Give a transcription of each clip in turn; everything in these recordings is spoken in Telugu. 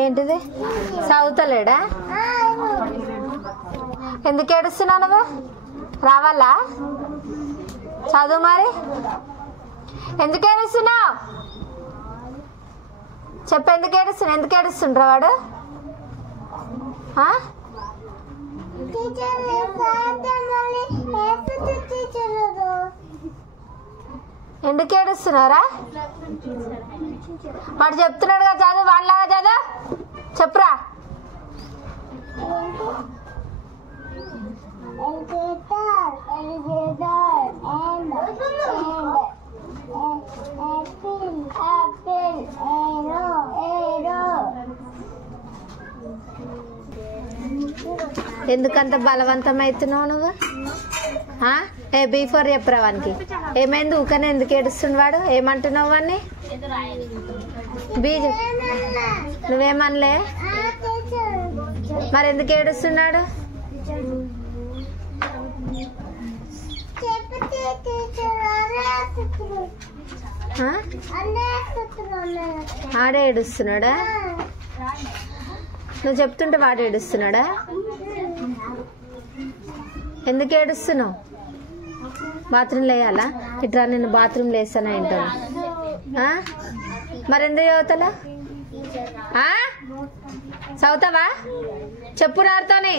ఏంటిది చదువుతలేడా? ఎందుకు ఏడుస్తున్నావు నువ్వు? రావాలా చదువు? మరి ఎందుకు ఏడుస్తున్నావు చెప్పు. ఎందుకు ఏడుస్తున్నావు? ఎందుకు ఏడుస్తుండ్రా వాడు? ఎందుకు ఏడుస్తున్నారా? వాడు చెప్తున్నాడు కదా చదువు, వాళ్ళలాగా చదువు. చెప్పురా. ఎందుకంత బలవంతమవుతున్నావు నువ్వు? బిఫోర్ చెప్పరా వానికి. ఏమైంది? ఊకనే ఎందుకు ఏడుస్తుంది వాడు? ఏమంటున్నావు వాడిని? బీజు నువ్వేమనలే? మరి ఎందుకు ఏడుస్తున్నాడు? ఆడే ఏడుస్తున్నాడా? నువ్వు చెప్తుంటే వాడు ఏడుస్తున్నాడా? ఎందుకు ఏడుస్తున్నావు? బాత్రూమ్లో వేయాలా? ఇట్లా నేను బాత్రూమ్లో వేస్తాను ఏంటాను. మరి ఎందుకు చదువుతలా? చదువుతావా? చెప్పు నోరుతోని.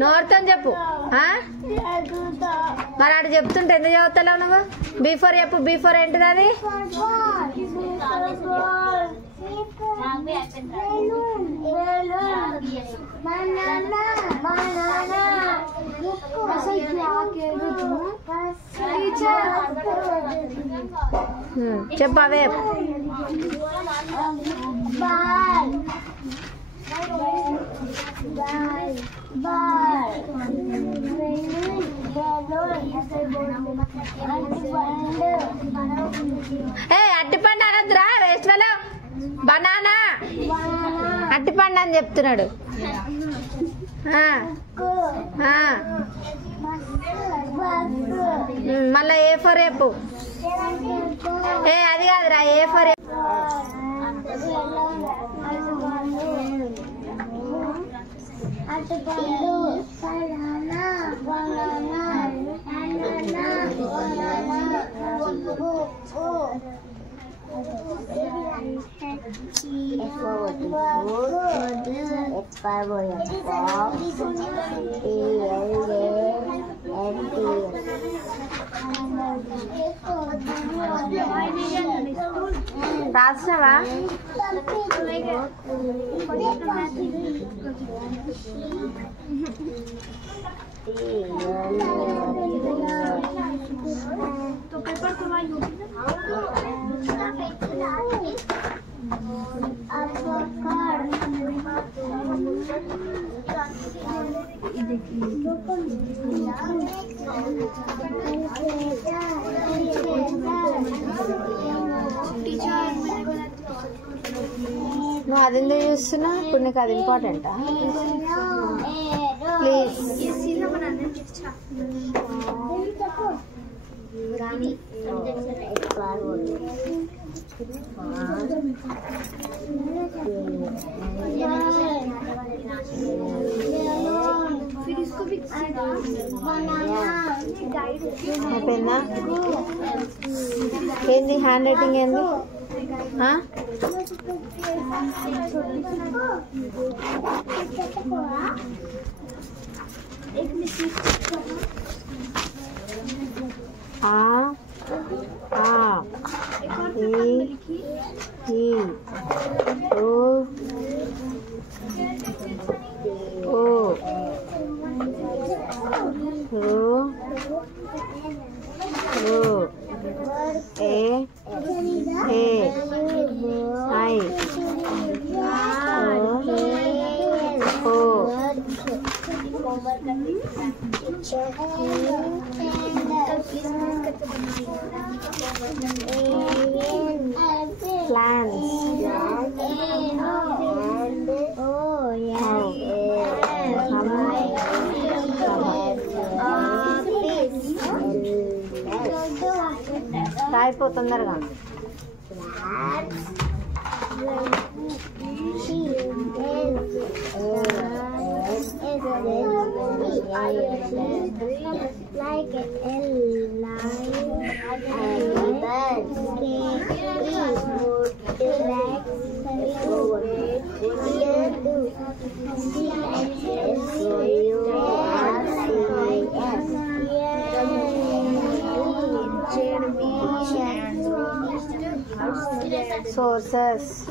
నోరుతో చెప్పు. మరి ఆడు చెప్తుంటే ఎందుకు చదువుతలేవు నువ్వు? బిఫోర్ చెప్పు. బిఫోర్ ఏంటిది అది? చెప్పు అవే. అట్టిపండు అనొద్దురా వేస్ట్ ఫెలో. బనానా అట్టిపండు అని చెప్తున్నాడు. మళ్ళా ఏ ఫర్ చెప్పు. అది కాదురా, ఏ ఫర్ రాసినవా? నువ్వు అది ఎందుకు చూస్తున్నా? ఇప్పుడు నీకు అది ఇంపార్టెంటా? ప్లీజ్. అయిపోయిందా? ఏంది హ్యాండ్ రైటింగ్? ఏంది? అయిపో తొందరగా. like an L line sources.